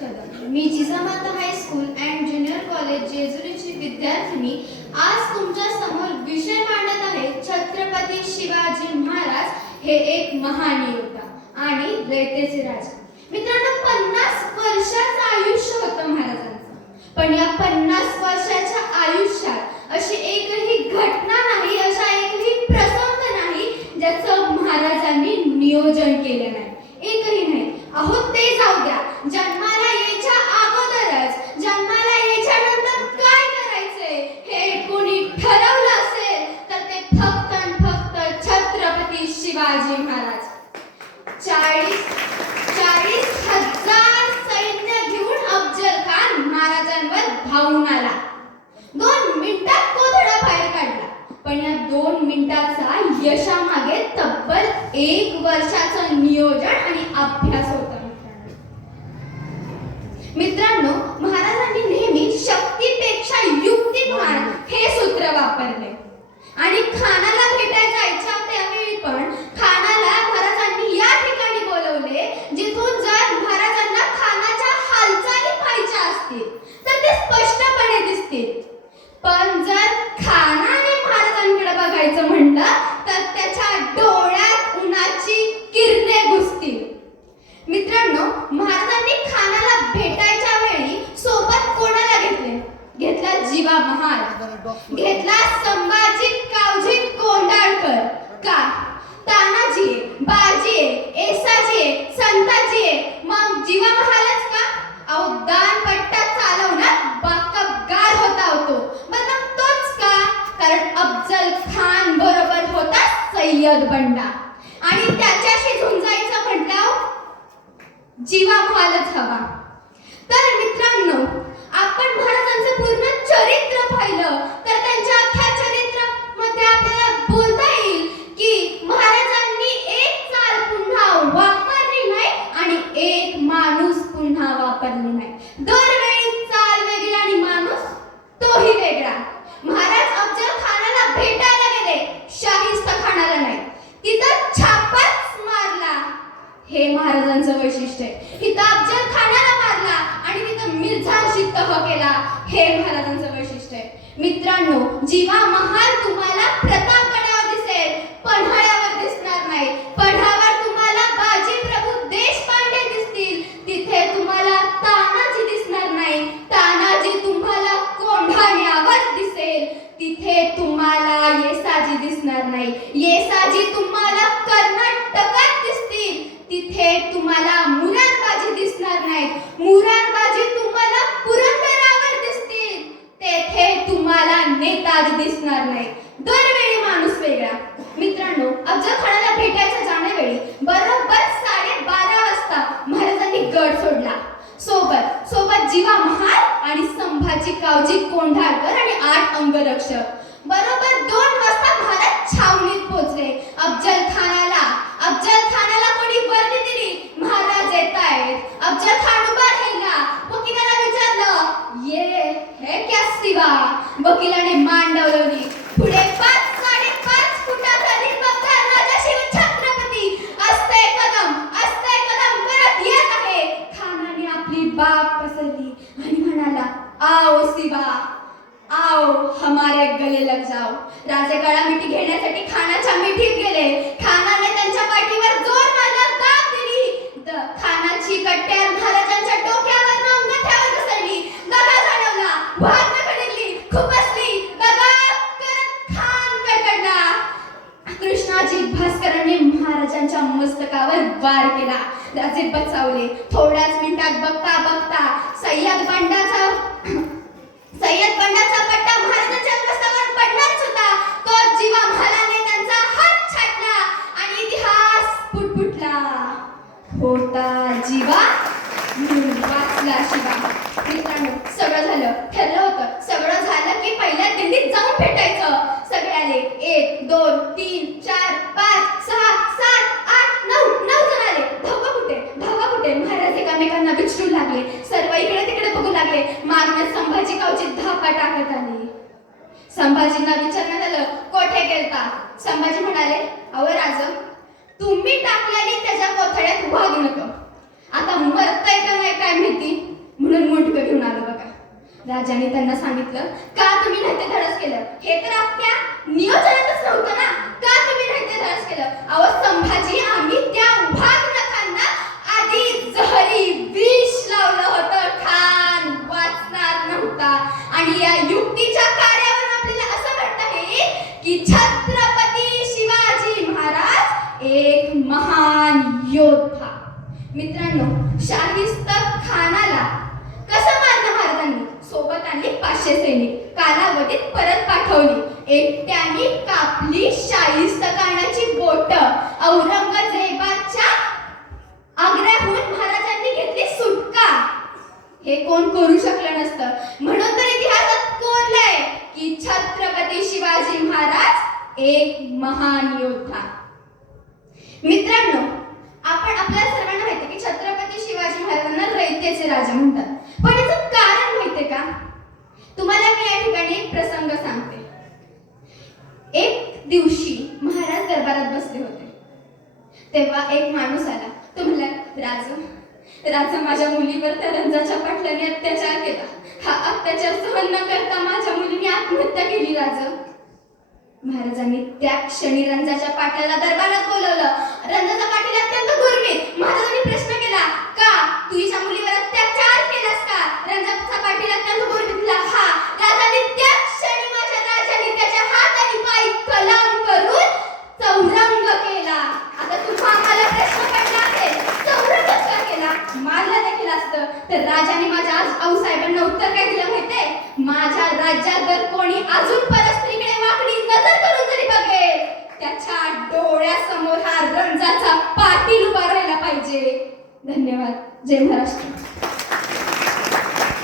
Kadam me Jijamata high school and junior college जेजुरीची विद्यार्थिनी आज तुमच्यासमोर विषय मांडत आहे छत्रपती शिवाजी महाराज हे एक महान योद्धा आणि रयतेचे राजा. मित्रांनो पन्नास वर्षाचं आयुष्य होतं महाराजांचं. पण या पन्नास वर्षाच्या आयुष्यात अशी एकही घटना नाही अशा एकही प्रसंग नाही ज्याचं महाराजांनी नियोजन केलं नाही एकही नाही अहो ते जाऊ द्या जन्माला यायच्या अगोदरच जन्माला यायच्या नंतर काय करायचंय हे कोणी ठरवलं असेल तर ते फक्त आणि फक्त छत्रपती शिवाजी महाराज चाळीस चाळीस हजार सैन्य घेऊन अफजल खान महाराजांवर धावून आला दोन मिनिटात कोथळा बाहेर काढला. पण या दोन मिनिटाचा यशामागे तब्बल एक वर्षाचं नियोजन आणि अभ्यास होता मित्रांनो महाराजांनी नेहमी शक्तीपेक्षा युक्ती महान हे सूत्र वापरले आणि खानाला भेटायला जायच्या त्यावेळी पण खानाला महाराजांनी या ठिकाणी बोलवले जिथून जर महाराजांना खानाच्या हालचाली पाहिजे असतील तर ते स्पष्टपणे दिसतील पण जर खानाने महाराजांकडे बघायचं म्हणलं तर त्याच्या डोळ्यात उन्हाची किरणे घुसतील मित्रांनो महाराजांनी खानाला भेटायच्या वेळी सोबत कोणाला घेतले घेतला जीवा महाल. घेतला संभाजी कावजी कोंडाळकर. का? तानाजी बाजी एसाजी संताजी. मग जीवा महालच का? अहो दान पट्टा चालवण्यात बाकबगार होता होतो बरं मग तोच का? कारण अफजल खान बरोबर होता सय्यद बंडा. आणि त्याच्याशी झुंजायचं म्हटलं हो, जीवा महालच हवा. तर मित्रांनो आपण महाराजांचं पूर्ण चरित्र पाहिलं तर त्यांच्या अख्ख्या चरित्रामध्ये आपल्याला बोलता येईल की महाराजांनी एक चाल पुन्हा वापरली नाही आणि एक माणूस पुन्हा वापरली नाही. दरवेळी चाल वेगळी आणि माणूस तोही वेगळा. महाराज अफजल खानाला भेटायला गेले शाहिस्त खानाला नाही. तिथं छापच मारला. हे महाराजांचं वैशिष्ट्य आहे. तिथं अफजल खान मारला आणि तिथं मिर्झाशी तह केला हे महाराजांचं वैशिष्ट्य आहे मित्रांनो जीवा महाल तुम्हाला प्रतापगडावर दिसेल पन्हाळ्यावर दिसणार नाही. पन्हाळ्यावर तुम्हाला बाजी प्रभू देशपांडे दिसतील तिथे तुम्हाला तानाजी दिसणार नाही तानाजी तुम्हाला कोंढाण्यावर दिसेल तिथे तुम्हाला येसाजी दिसणार नाही येसाजी तुम्हाला कर्नाटकात दिसतील तिथे तुम्हाला मुरादबाजी दिसणार नाहीत मुरादबाजी तुम्हाला पुरंदरावर दिसतील तेथे तुम्हाला नेताजी दिसणार नाही दरवेळी माणूस वेगळा मित्रांनो अफजल खानाला भेटायच्या जाण्यावेळी बरोबर साडेबारा वाजता महाराजांनी गड सोडला सोबत सोबत जीवा महाल आणि संभाजी कावजी कोंढाळकर आणि आठ अंगरक्षक. त्याच्या मस्तकावर वार केला. राजे बचावले. थोड्याच मिनिटात बघता बघता सय्यद बंडाचा सय्यद बंडाचा पट्टा भारताच्या मस्तकावर पडणारच होता. तो जीवा भालाने त्यांचा हात छाटला आणि इतिहास पुटपुटला. होता जीवा वाचला शिवा. मित्रांनो सगळं झालं. ठरलं होतं. सगळं झालं की पहिल्या दिल्लीत जाऊन भेटायचं. सगळ्याले एक दोन तीन चार आली संभाजींना विचारण्यात आलं कोठे गेलता? संभाजी म्हणाले अहो राज तुम्ही टाकल्याने त्याच्या कोथळ्यात वाघ नको. आता मरतय का नाही काय माहिती? म्हणून मुंडकं घेऊन आलो बघा. राजाने त्यांना सांगितलं का तुम्ही नाही ते धडस केलं? हे तर आपल्या नियोजनातच नव्हतं ना? का तुम्ही नाही ते धडस केलं? अहो संभाजी आम्ही त्या उभाग नखांना आधी जहरी विष लावलं होतं खान वाचणार नव्हता आणि या युक्तीच्या कार्यावरून आपल्याला असं म्हणता येईल की छत्रपती शिवाजी महाराज एक महान योद्धा मित्रांनो शाहिस्त खानाला कसं मारलं महाराजांनी सोबत आणली पाचशे सैनिक. कालावधीत परत पाठवली. एकट्याने कापली शाहिस्त खानाची बोट. औरंगजेबाच्या आग्र्याहून महाराजांनी घेतली सुटका हे कोण करू शकलं नसतं म्हणून तर इतिहासात कोरलंय की छत्रपती शिवाजी महाराज एक महान योद्धा मित्रांनो आपण आपल्या सर्वांना माहिती की छत्रपती शिवाजी महाराजांना रयतेचे राजा म्हणतात पण याचं कारण माहितीये का तुम्हाला मी या ठिकाणी एक प्रसंग सांगते एक दिवशी महाराज दरबारात बसले होते. तेव्हा एक माणूस आला. तो म्हणला राज राजा माझ्या मुलीवर त्या रंजाच्या पाटलाने अत्याचार केला. हा अत्याचार सहन न करता माझ्या मुलीने आत्महत्या केली राज. महाराजांनी त्या क्षणी रंजाच्या पाटलाला दरबारात बोलवलं. रंजाचा पाटील अत्यंत गुरमीत. महाराजांनी प्रश्न केला का? तुझ्या मुलीवर अत्याचार केलास का रंजाचा पाटील अत्यंत गुरमीत म्हणला, हा राजाने त्या क्षणी माझ्या राजाने त्याच्या हात आणि पाय कलम करून चौरंग केला आता तुम्हा आम्हाला प्रश्न पडला असेल चौरंग का केला मारलं देखील असतं तर राजाने माझ्या आज आऊसाहेबांना उत्तर काय दिलं माहितीये माझ्या राज्यात जर कोणी अजून परस्त्रीकडे वाकडी नजर करून जरी बघेल त्याच्या डोळ्यासमोर हा रंजाचा पाटील उभा राहायला पाहिजे. धन्यवाद. जय महाराष्ट्र.